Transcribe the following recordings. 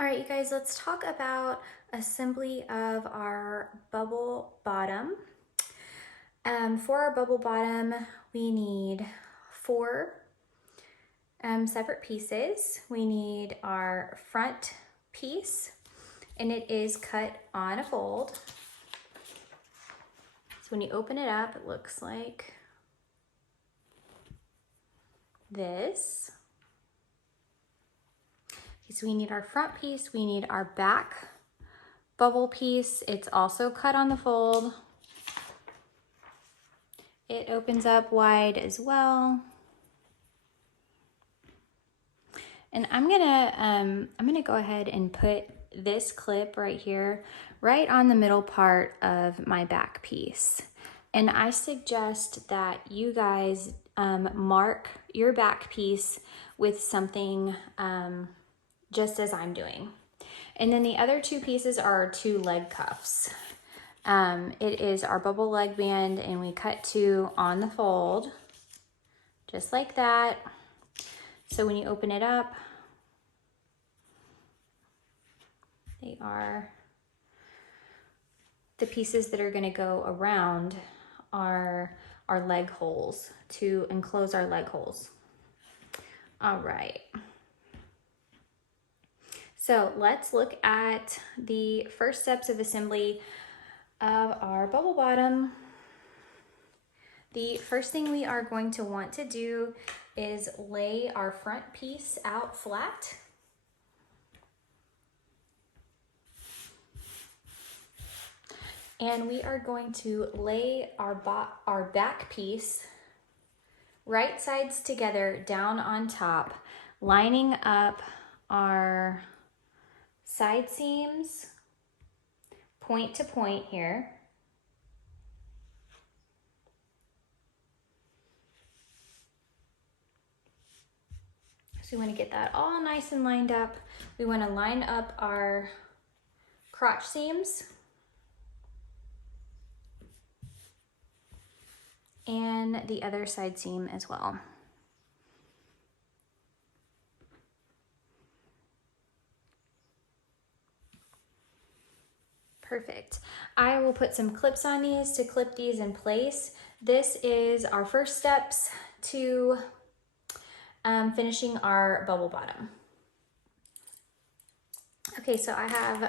All right, you guys, let's talk about assembly of our bubble bottom. For our bubble bottom, we need four separate pieces. We need our front piece, and it is cut on a fold. So when you open it up, it looks like this. So we need our front piece, we need our back bubble piece. It's also cut on the fold. It opens up wide as well. And I'm gonna go ahead and put this clip right here, right on the middle part of my back piece. And I suggest that you guys mark your back piece with something just as I'm doing. And then the other two pieces are our two leg cuffs. It is our bubble leg band, and we cut two on the fold, just like that. So when you open it up, they are the pieces that are going to go around our leg holes to enclose our leg holes. All right. So let's look at the first steps of assembly of our bubble bottom. The first thing we are going to want to do is lay our front piece out flat. And we are going to lay our back piece right sides together down on top, lining up our side seams point to point here. So we want to get that all nice and lined up. We want to line up our crotch seams and the other side seam as well. Perfect. I will put some clips on these to clip these in place. This is our first steps to finishing our bubble bottom. Okay, so I have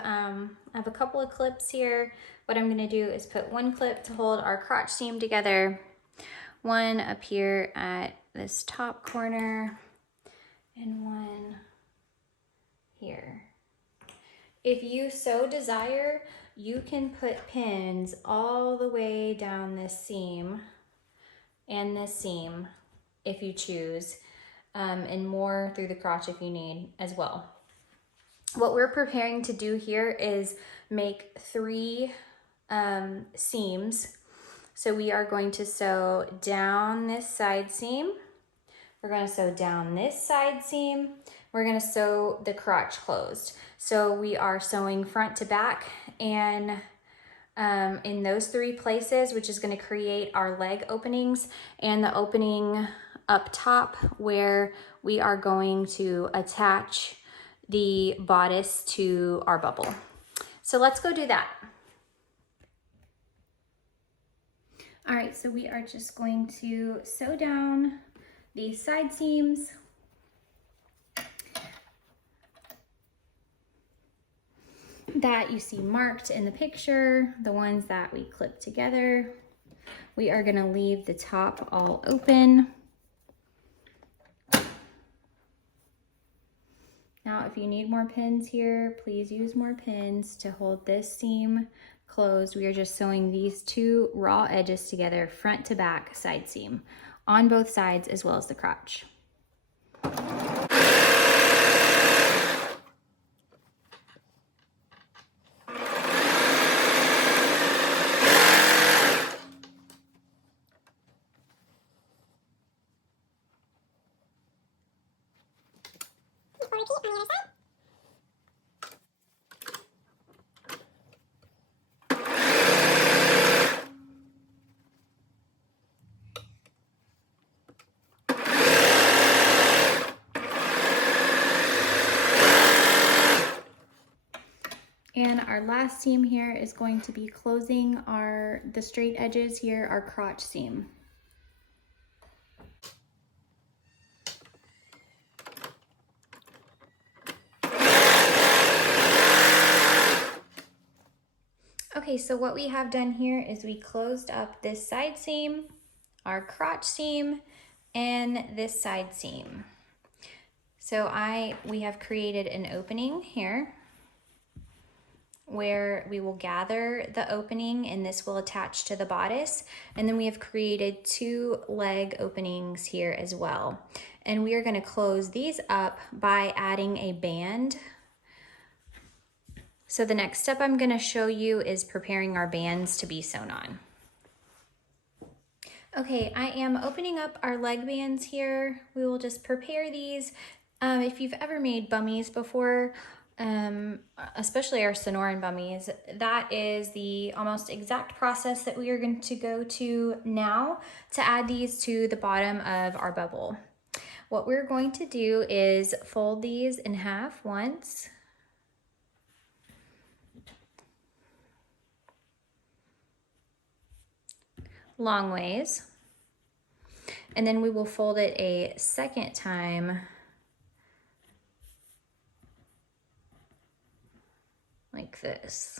a couple of clips here. What I'm gonna do is put one clip to hold our crotch seam together, one up here at this top corner, and one here. If you so desire, you can put pins all the way down this seam and this seam if you choose, and more through the crotch if you need as well. What we're preparing to do here is make 3 seams. So we are going to sew down this side seam. We're going to sew down this side seam. We're going to sew the crotch closed. So we are sewing front to back, and in those 3 places, which is going to create our leg openings and the opening up top where we are going to attach the bodice to our bubble. So let's go do that. All right, so we are just going to sew down these side seams. That you see marked in the picture, the ones that we clipped together. We are gonna leave the top all open. Now, if you need more pins here, please use more pins to hold this seam closed. We are just sewing these 2 raw edges together, front to back side seam, on both sides as well as the crotch. Repeat on the other side. And our last seam here is going to be closing the straight edges here, our crotch seam. Okay, so what we have done here is we closed up this side seam, our crotch seam, and this side seam. So we have created an opening here where we will gather the opening and this will attach to the bodice. And then we have created 2 leg openings here as well. And we are going to close these up by adding a band. So the next step I'm going to show you is preparing our bands to be sewn on. Okay, I am opening up our leg bands here. We will just prepare these. If you've ever made bummies before, especially our Sonoran bummies, that is the almost exact process that we are going to go to now to add these to the bottom of our bubble. What we're going to do is fold these in half once. Long ways. And then we will fold it a second time like this.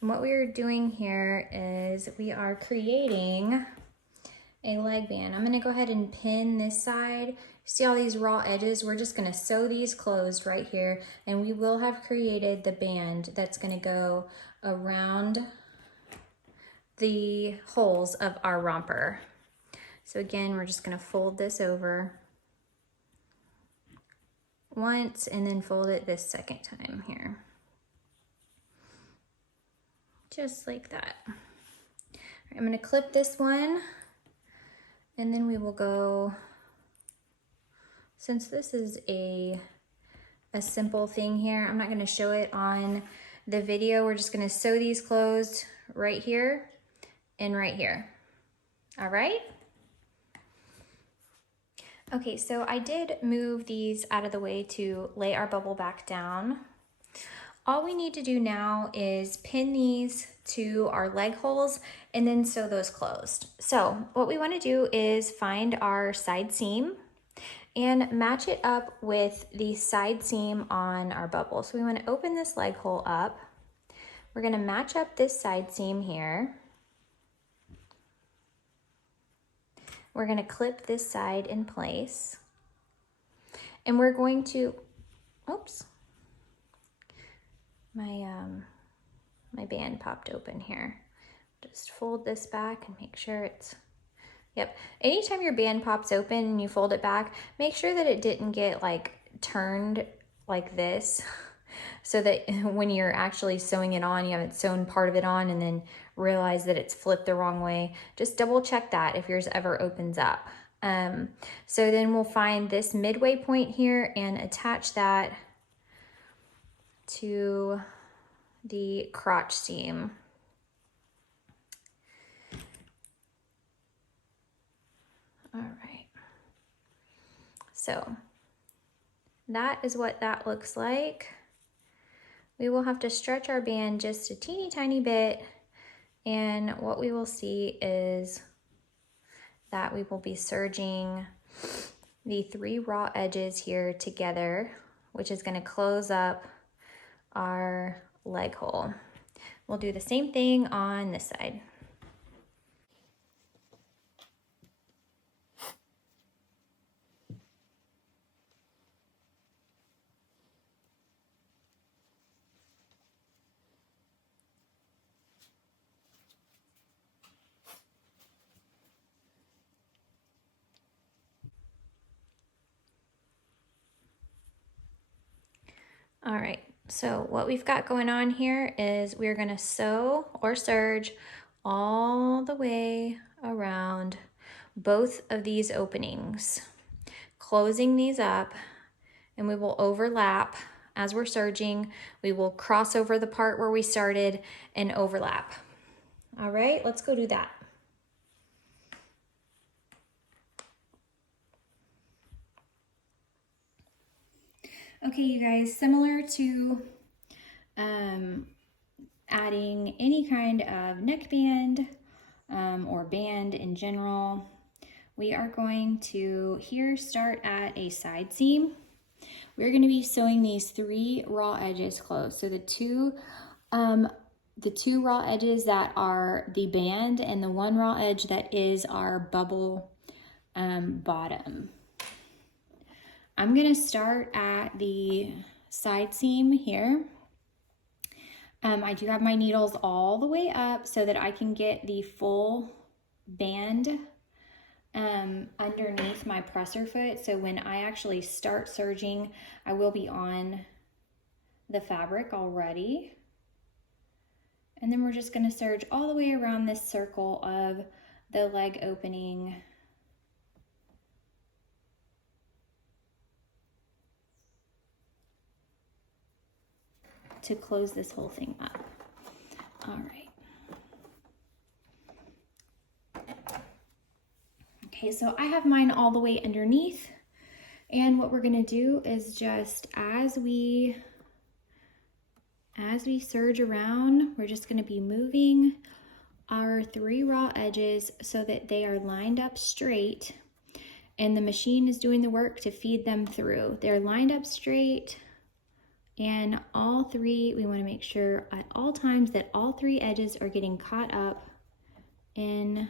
And what we are doing here is we are creating a leg band. I'm gonna go ahead and pin this side. See all these raw edges? We're just gonna sew these closed right here, and we will have created the band that's gonna go around the holes of our romper. So again, we're just gonna fold this over once and then fold it this second time here. Just like that. I'm gonna clip this one and then we will go, since this is a simple thing here, I'm not gonna show it on the video. We're just gonna sew these closed right here and right here. All right? Okay, so I did move these out of the way to lay our bubble back down. All we need to do now is pin these to our leg holes and then sew those closed. So what we want to do is find our side seam and match it up with the side seam on our bubble. So we want to open this leg hole up. We're going to match up this side seam here. We're going to clip this side in place. And we're going to, oops, my band popped open here. Just fold this back and make sure it's, yep. Anytime your band pops open and you fold it back, make sure that it didn't get like turned like this so that when you're actually sewing it on, you haven't sewn part of it on and then realize that it's flipped the wrong way. Just double check that if yours ever opens up. So then we'll find this midway point here and attach that to the crotch seam. All right. So that is what that looks like. We will have to stretch our band just a teeny tiny bit, and what we will see is that we will be serging the 3 raw edges here together, which is going to close up our leg hole. We'll do the same thing on this side. All right, so what we've got going on here is we're gonna sew or serge all the way around both of these openings, closing these up, and we will overlap as we're serging. We will cross over the part where we started and overlap. All right, let's go do that. Okay, you guys, similar to adding any kind of neckband or band in general, we are going to here start at a side seam. We're going to be sewing these 3 raw edges closed. So the two raw edges that are the band and the 1 raw edge that is our bubble bottom. I'm going to start at the side seam here. I do have my needles all the way up so that I can get the full band underneath my presser foot. So when I actually start serging, I will be on the fabric already. And then we're just going to serge all the way around this circle of the leg opening. To close this whole thing up. All right. Okay, so I have mine all the way underneath. And what we're gonna do is just as we serge around, we're just gonna be moving our 3 raw edges so that they are lined up straight, and the machine is doing the work to feed them through. They're lined up straight, and all 3, we want to make sure at all times that all 3 edges are getting caught up in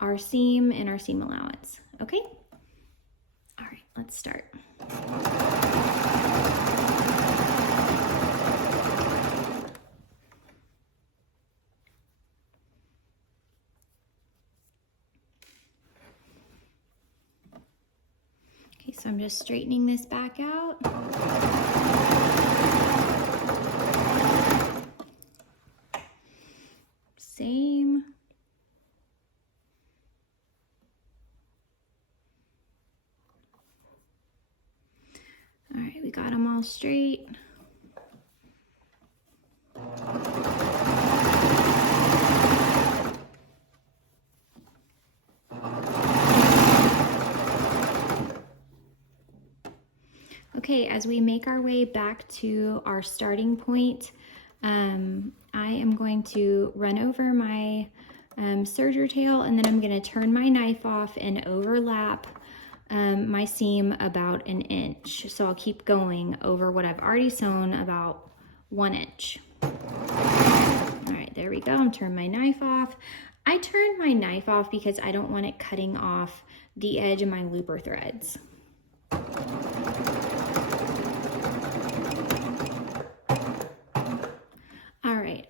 our seam and our seam allowance. Okay? All right, let's start. Okay, so I'm just straightening this back out. Same. All right, we got them all straight. Okay, as we make our way back to our starting point, I am going to run over my serger tail, and then I'm going to turn my knife off and overlap my seam about 1 inch. So I'll keep going over what I've already sewn about 1 inch. All right, there we go. I'm turning my knife off. I turned my knife off because I don't want it cutting off the edge of my looper threads. All right,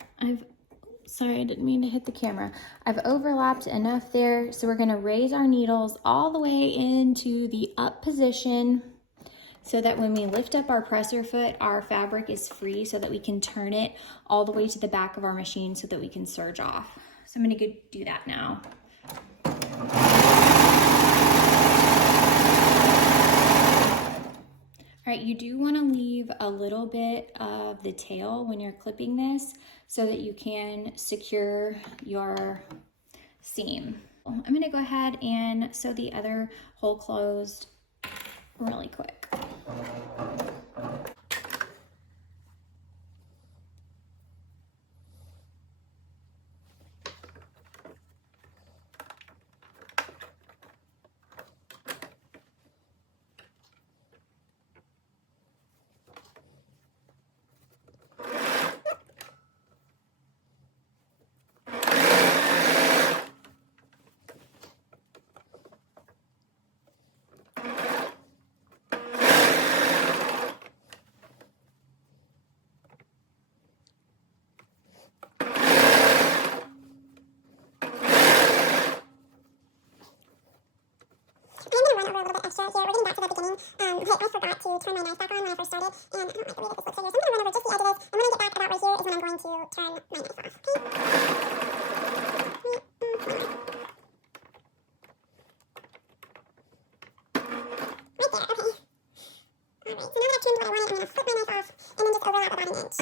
sorry, I didn't mean to hit the camera. I've overlapped enough there, so we're gonna raise our needles all the way into the up position so that when we lift up our presser foot, our fabric is free so that we can turn it all the way to the back of our machine so that we can serge off. So I'm gonna go do that now. All right, you do want to leave a little bit of the tail when you're clipping this so that you can secure your seam. I'm going to go ahead and sew the other hole closed really quick. Extra here. We're getting back to the beginning. I forgot to turn my knife back on when I first started, and I don't like the way that this looks here. So I'm going to run over just the edge of this, and when I get back about right here is when I'm going to turn my knife off. Okay? Right there, okay. Alright, so now that I've turned what I wanted, I'm going to flip my knife off, and then just overlap about 1 inch.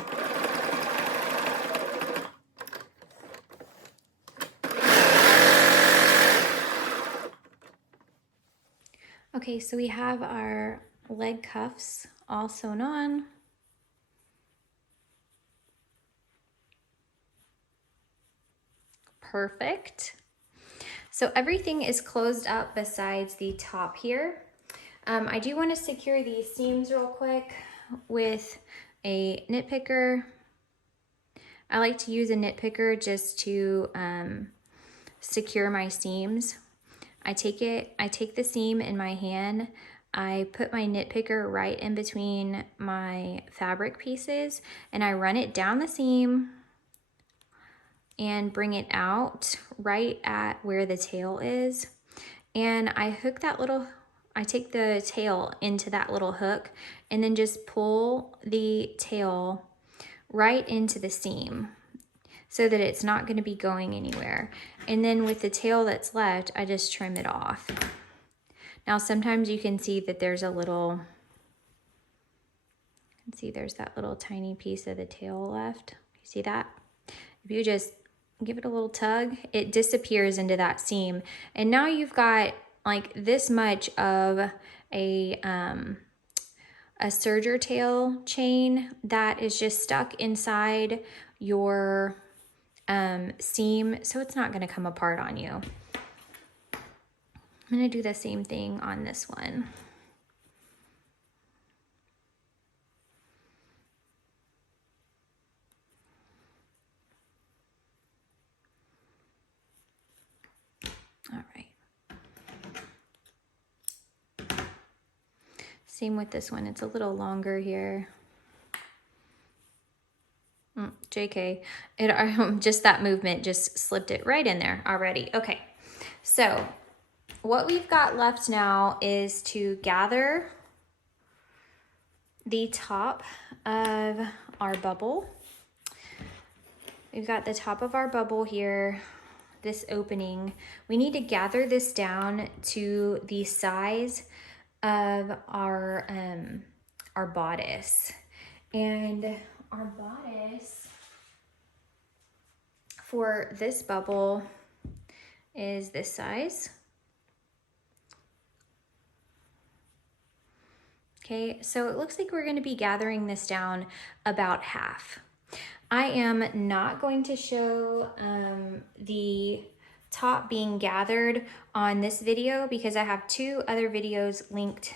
Okay, so we have our leg cuffs all sewn on. Perfect. So everything is closed up besides the top here. I do want to secure these seams real quick with a nitpicker. I like to use a nitpicker just to secure my seams. I take the seam in my hand, I put my nitpicker right in between my fabric pieces, and I run it down the seam and bring it out right at where the tail is. And I hook that little, I take the tail into that little hook and then just pull the tail right into the seam so that it's not going to be going anywhere. And then with the tail that's left, I just trim it off. Now sometimes you can see that there's a little, there's that little tiny piece of the tail left. You see that? If you just give it a little tug, it disappears into that seam. And now you've got like this much of a serger tail chain that is just stuck inside your seam, so it's not going to come apart on you. I'm going to do the same thing on this one. All right. Same with this one. It's a little longer here. JK, just that movement just slipped it right in there already. Okay, so what we've got left now is to gather the top of our bubble. We've got the top of our bubble here, this opening. We need to gather this down to the size of our bodice. And our bodice for this bubble is this size. Okay, so it looks like we're going to be gathering this down about half. I am not going to show the top being gathered on this video because I have 2 other videos linked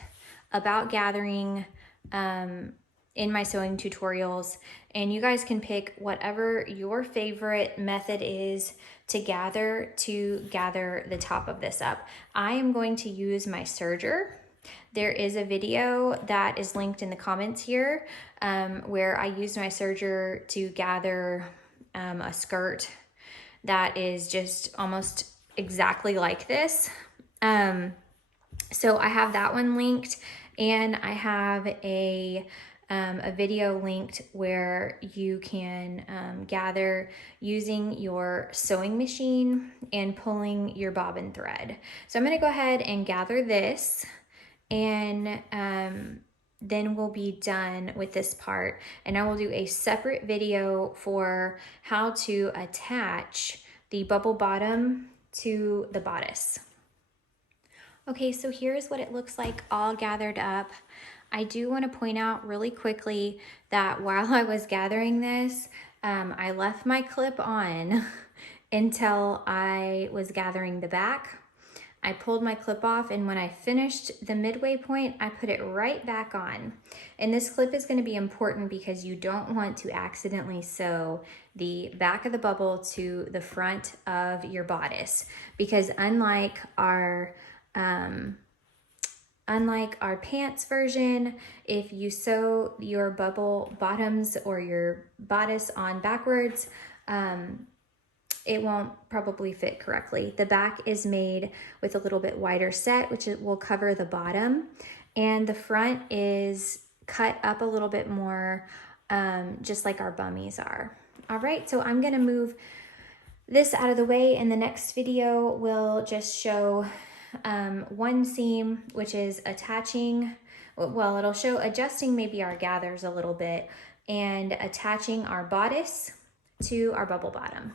about gathering in my sewing tutorials, and you guys can pick whatever your favorite method is to gather the top of this up. I am going to use my serger. There is a video that is linked in the comments here where I used my serger to gather a skirt that is just almost exactly like this. So I have that one linked, and I have a video linked where you can gather using your sewing machine and pulling your bobbin thread. So I'm going to go ahead and gather this, and then we'll be done with this part, and I will do a separate video for how to attach the bubble bottom to the bodice. Okay, so here's what it looks like all gathered up. I do want to point out really quickly that while I was gathering this, I left my clip on until I was gathering the back. I pulled my clip off, and when I finished the midway point, I put it right back on. And this clip is going to be important because you don't want to accidentally sew the back of the bubble to the front of your bodice, because unlike our pants version, if you sew your bubble bottoms or your bodice on backwards, it won't probably fit correctly. The back is made with a little bit wider set, which will cover the bottom, and the front is cut up a little bit more, just like our bummies are. All right, so I'm gonna move this out of the way, and the next video will just show one seam, which is attaching, well, it'll show adjusting maybe our gathers a little bit and attaching our bodice to our bubble bottom.